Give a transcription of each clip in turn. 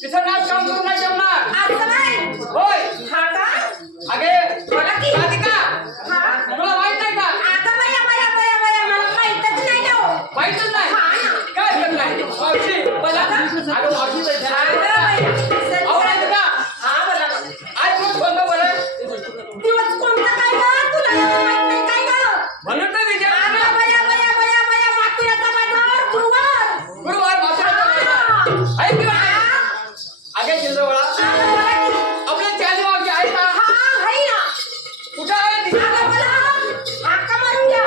तिथं नाच काम करून नाही जमणार. असं नाही. होय. हा का? अगे बोला की. राधिका, हा? तुला माहित नाही का? आता बया मला माहितच नाही ना हो. माहितच नाही. हा ना. काय करत नाही मावशी मला अगं मावशी अगं बाया, अहो राधिका, हा बोला ना. आज मग कोणता बरं दिवस कोणता काय गं? तुला एवढं माहित नाही काय गं? म्हणून तर विचार अगं बया, मातुराचा बाजार, गुरुवार. गुरुवार मात्र ऐक ना. अगे चंद्रवळा, अगं बोला की. आपल्या चाली मावशी आहे का? हा, आहे ना. कुठं आहे ती? अगं बोला, हाका मारून घ्या.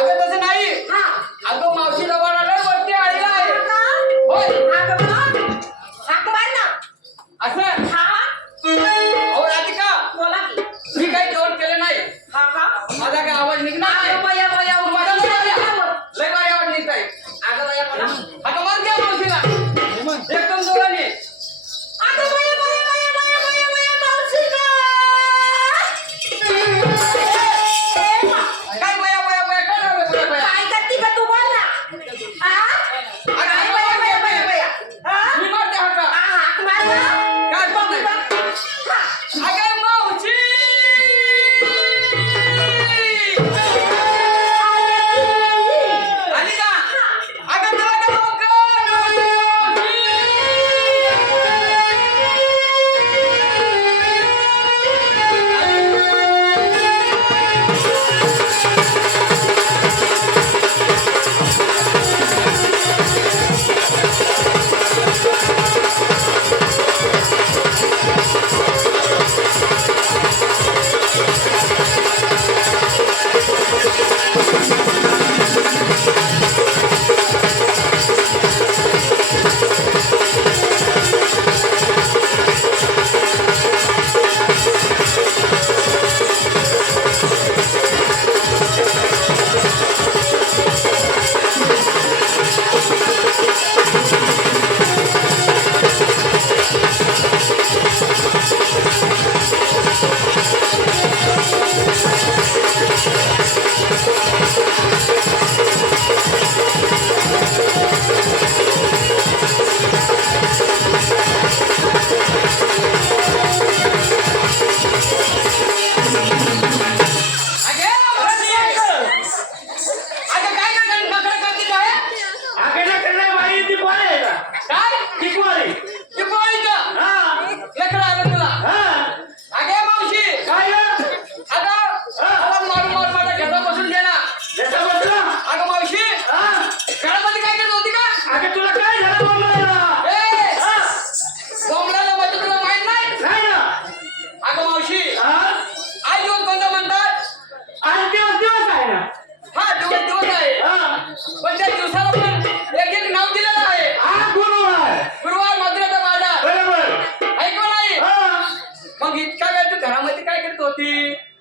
अगं तसं नाही. हा. अगं मावशीला बोलायला वरती आलेला आहे. हाका? होय. अगं बोला, हाक मार ना. असं हा? अहो राधिका, बोला की. मी काही जेवण केलं नाही. हा का? माझा काय आवाज निघणार नाही. अगं बया, माझा लय भारी अगं लय भारी आवाज निघताय. बया बोला. आता मार घ्या मावशीला एकदम जोराने. अगं बया, मावशी गं. काय बया बया बया काय झालं बया बया? काय करती गं तू बोल ना. हा? काय बया. हा? मी मारते हाका. हाक मार गं. काय पण नाही. हा. अगं मावशी, आली का? अगं तुला काय लवकर?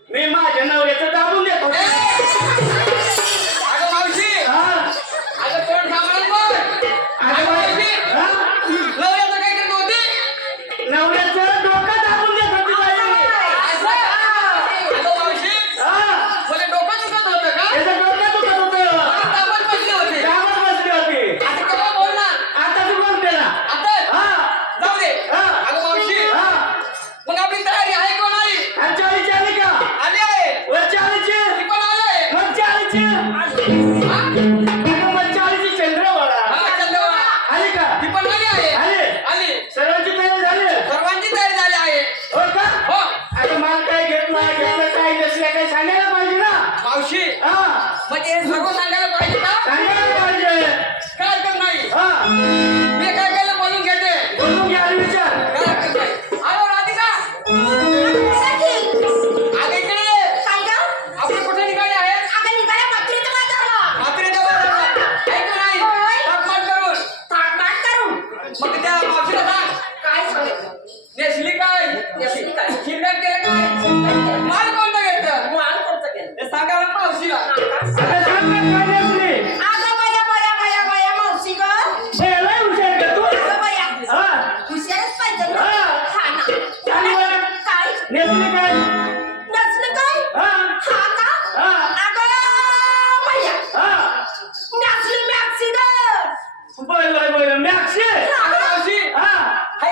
मी माझ्या नवऱ्याचं दाबून देतो. अगं मावशी, अगं तोंड सांभाळून बोल. अगं मावशी, नवऱ्याचं काय करत होती? नवऱ्याचं डोकं दाबून देत होती बाई. असं? अगं मावशी, मला डोकं दुखत होतं का? त्याचं डोकं दुखत होतं. मला तापच बसली होती. दाबत बसली होती. आता केव्हा बोल ना. आता तू बोलते ना. आता जाऊ दे. अगं मावशी, मग आपली तयारी आहे कोण आई? खालची आलीची आली का? आली आहे. वरची आलीची? ती पण आले. वरची आलीची? हा? अगं वरची आलीची चंद्रवाळा. हा, चंद्रवाळा. आली का? ती पण आली आहे. आली? आली. सर्वांची तयारी झाली? सर्वांची तयारी झाली आहे. हो का? हो. अगं मला काय घेतलं काय नसल्या काय सांगायला पाहिजे ना. मावशी, हा, म्हणजे हे सगळं सांगायला पाहिजे का? सांगायला पाहिजे. काय हरकत नाही. हा, मी काय केलं बोलून घेते. बोलून घ्या आणि विचार. काय हरकत नाही. अहो राधिका, बोला की. अगं इकडे ये. काय गं? आपण कुठे निघाले आहेत? अगं निघाल्या मातुरीच्या बाजारला. मात्रेच्या बाजाराला. ऐकू नाही. होय. तापमान करून. थाटमाट करून. मग त्या मावशीला सांग. काय सांगितलं? नेसली काय? नेसली काय? शिरकाट केलं काय? माल कोणतं घेतलं? माल कोणतं केलं? हे सांगा ना मावशीला. आता सांग ना काय नेसली? अगं बया, मावशी गं. हे लय हुशार का तू? अगं बया, हा, हुशारच पाहिजे ना. हा. हा ना. सांग बरं. काय? नेसली काय? नसलं काय? हा, हा का? हा. अगं बया, हा. नसली मॅक्सिडंट. बरं मॅक्सी. अगं मावशी, हा, हा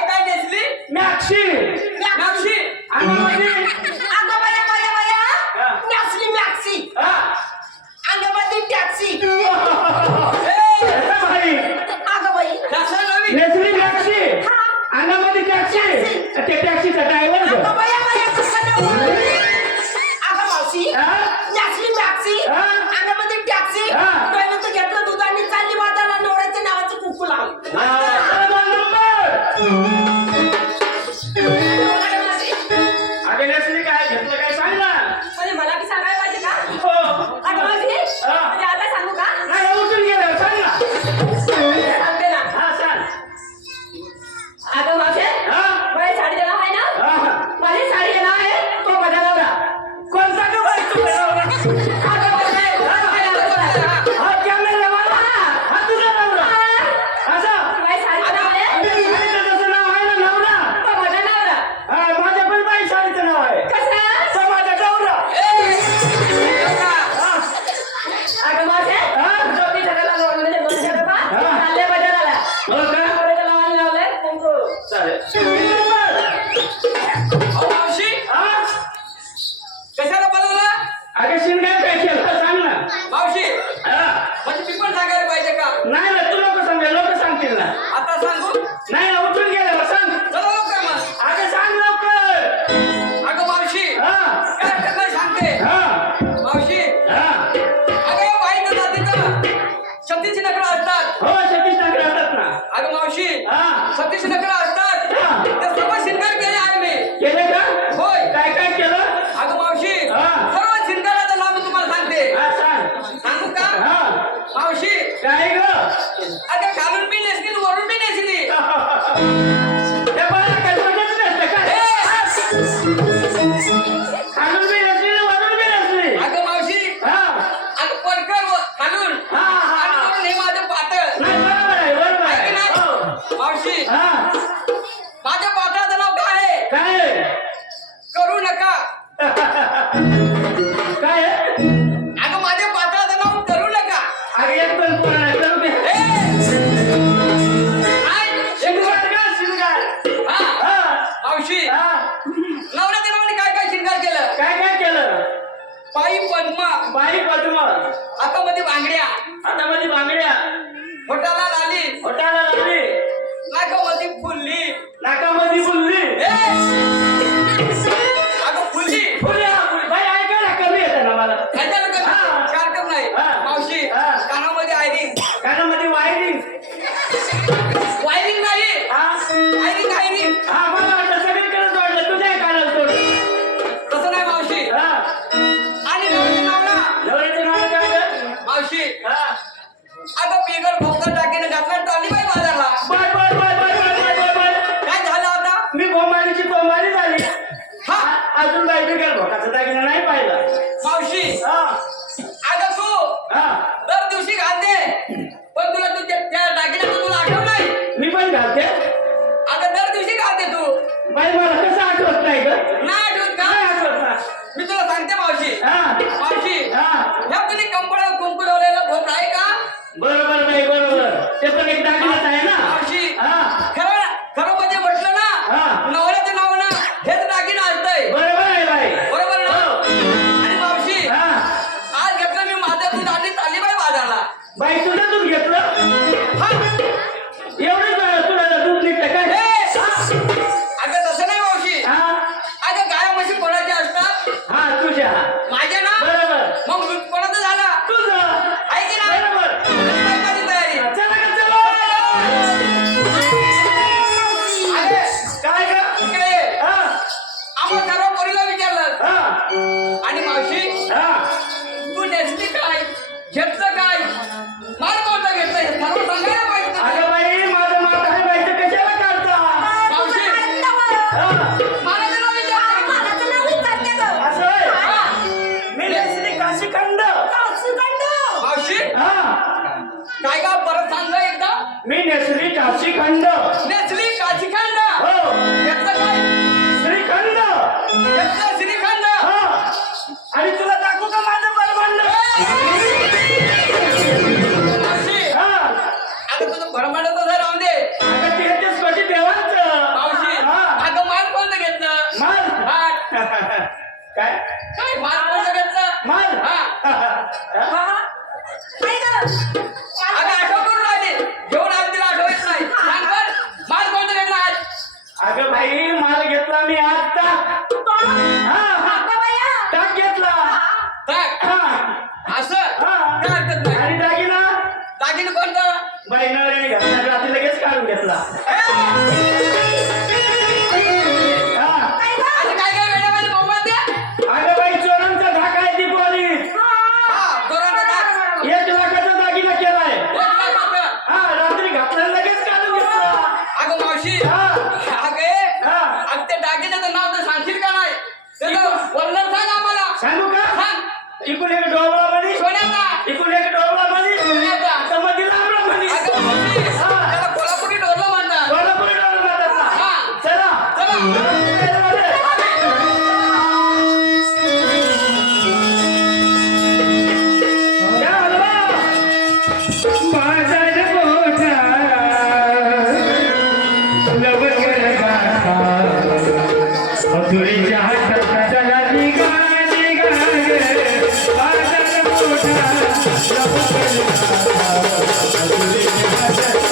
अंगामध्ये टॅक्सी ते टॅक्सीचा ड्रायव्हर अगं बाया बाया, कसं नवं? अगं मावशी, हा? टॅक्सी टॅक्सी हा? अंगामध्ये टॅक्सी हा. पहिलं तर घेतलं दूध आणि चालली बाजारला नवऱ्याच्या नावाची कुकू लावून अगं नसली काय घेतलं काय सांग ना. म्हणजे मला बी सांगायला पाहिजे का हो. अगं मावशी, हा. म्हणजे आता सांगू का नाही उठून गेलं सांग ना. सांगते ना हा सांग. अगं मावशी, हा? माझी साडीचं नाव आहे ना हा. माझी साडीचं नाव आहे तो माझा नवरा. कोणता गं बाई तू नवरा? अगं मावशी, माझा नवरा. हा कॅमेरा वाला. हा तुझा नवरा. असं? माझी साडीचं नाव आहे साडीचं तसं नाव आहे ना नवरा. तो माझा नवरा. हा, माझ्या पण बाई साडीचं नाव आहे. कसं? तो माझा नवरा. हा. अगं मावशी, हा? झोपी सगळ्याला लावून म्हणजे दोन शरबा, हा. चालले बाजाराला. हो का? नवऱ्याच्या लावायला लावलंय कुंकू. चालेल. अहो मावशी हा? कशाला बोलवलं अगं शिंगार काय केलं सांग ना. मावशी हा? म्हणजे मी पण सांगायला पाहिजे का नाही ना तू लोक सांगेल लोक सांगतील ना. आता सांगू नाही ना उठून गेल्यावर सांग. चला लवकर मग अगं सांग लवकर. अगं मावशी हा? काय करणार सांगते हा? मावशी हा? अगं या बाईचं जातीचं सतीची नकडं असतात. हो सतीश ठाकरे असतात ना. अगं मावशी हा? सतीची नकडं असतात हा. ते सर्व शिंगार केले आहे मी. केले का? होय काय काय केलं? अगं मावशी हा. सर्व शिंगाराचं नाव मी तुम्हाला सांगते. हा सांग. सांगू का हा? मावशी काय ग? अगं खालून बी नेसली वरून बी नेसली. ते मला काय समजत नसतं काय? खालून बी नसली ना वरून बी नसली. अगं मावशी हा? अगं परकर खालून हा, हा. आणि वरून हे माझं पातळ. नाही बरोबर आहे बरोबर आहे की आहे. नाही? हो. मावशी हा? माझ्या पात्राचं नाव काय आहे काय? करू नका. काय आहे? अगं माझ्या पात्राचं नाव करू नका. अगं एक पण कोण आहे? करू दे. शिंगार का शिंगार? हा हा? मावशी हा? नवऱ्याच्या नावाने काय काय शिंगार केलं. काय काय केलं? पायी पद्मा बाई पद्म, हातामध्ये बांगड्या, हातामध्ये बांगड्या, होटाला लाली, होटाला लावली, नाकामध्ये फुलली. नाकामध्ये बुलली. अगं फुलली फुल्या, बाई ऐकायला कमी येतं ना मला. ह्याच्यानं कसं? हा. कार्यक्रम नाही हा. मावशी हा. कानामध्ये आयरिंग कानामध्ये वायरिंग. वायरिंग नाही हा? आयरिंग हा मला वाटलं सगळीकडेच वाटलं तुझ्या कानाला सोडलं. तसं नाही मावशी. हा? आणि नवरीचं नाव ना नवऱ्याचं नाव काय गं? मावशी हा? अगं बिगर भोकर टाकीनं घातलं चालली बाई बाजारला. Bye bye bye bye bye bye bye bye. काय झालं आता मी बोंबालीची बोंबाली झाली. हा अजून बाई बिगर भोकाचा दागिना नाही पाहिला. मावशी हा? अगं तू हा? दर दिवशी घालते पण तुला तू त्या दागिन्याचं तुला आठवण नाही. मी पण घालते. अगं दर दिवशी घालते तू बाई मला कसं आठवत नाही ग? नाही आठवत का नाही आठवत ना. मी तुला सांगते मावशी. हा? मावशी हा? ह्या तुम्ही कंपड्यावर कुंकू लावलेला भोग आहे का बरोबर बाई बरोबर. ते पण एक दागिनाच आहे ना. मावशी हा? खरं खरं म्हणजे म्हटलं ना हा. नवऱ्याचं नाव ना हेच दागिना असतंय. बरोबर आहे बाई. बरोबर ना हो. आणि मावशी हा? आज घेतलं मी माझं दूध आणि चालली बाई बाजारला. बाई तुझं दूध घेतलं? हा एवढंच तुला दूध निघतं काय? अगं तसं नाही मावशी. हा? अगं गाय म्हशी कोणाच्या असतात हा तुझ्या. माझ्या ना बरोबर. मग दूध कोणाचं झालं तुझं. आहे की नाही बरोबर. काय माझी तयारी चला का चला. अरे काय ग? इकडे ये. हा? आम्हा सर्व पोरीला विचारलं हा? आणि मावशी हा? तू नेसली काय घेतलं काय माल कोणता घेतलं हे सर्व सांगायला पाहिजे तुला. अगं बाई माझं मात आहे बाई तर कशाला काढता? मावशी हा? मला तुला विचारते माझं नाव विचारते गं. असं आहे? हा. मी नेसली काशीखंड. मावशी हा? काय का परत सांग गं एकदा मी नेसली काशीखंड. नेसली काशीखंड हो. घेतलं काय श्रीखंड. घेतलं श्रीखंड. हा? आणि तुला दाखवू का माझं बरबंड? मावशी हा? आता तुझं भरमाडत जर राहून दे. अगं तेहतीस कोटी देवांचं. मावशी हा? अगं माल कोणतं घेतलं माल. माल काय? काय माल कोणतं घेतलं माल. हा काय गं? अगं आठव करून राहिली घेऊन आली तिला आठव येत नाही सांग पण माल कोणतं घेतलं आज हा. काय गं? असं काय काय वेड्यावानी बोंबाल त्या? अगं बाई चोरांचा धाका आहे ती पोलीस. हा, दोराला टाक. 1 लाखाचा दागिना केलाय. एक लाख रुपये. हा रात्री घातला लगेच काढून घेतला. अगं मावशी हा. अगं हा. अगं त्या दागिन्याचं नाव तर सांगशील का नाही त्याचं वर्णन सांग आम्हाला सांगू का सांग इकडून एक डोबळा म्हणी सोन्याचा इकडून एक डोबळा म्हणी सोन्याचा. समधी लांबडा म्हणी अगं मावशी हा. त्याला कोल्हापुरी ढोरलं म्हणतात कोल्हापुरी डोबळा त्याचा. हा. चला चला. या हलवा. बाजार मोठा लवकर गाठा मथुरेच्या हातात चला निघा निघा गे. बाजार मोठा लवकर गाठा मथुरेच्या हातात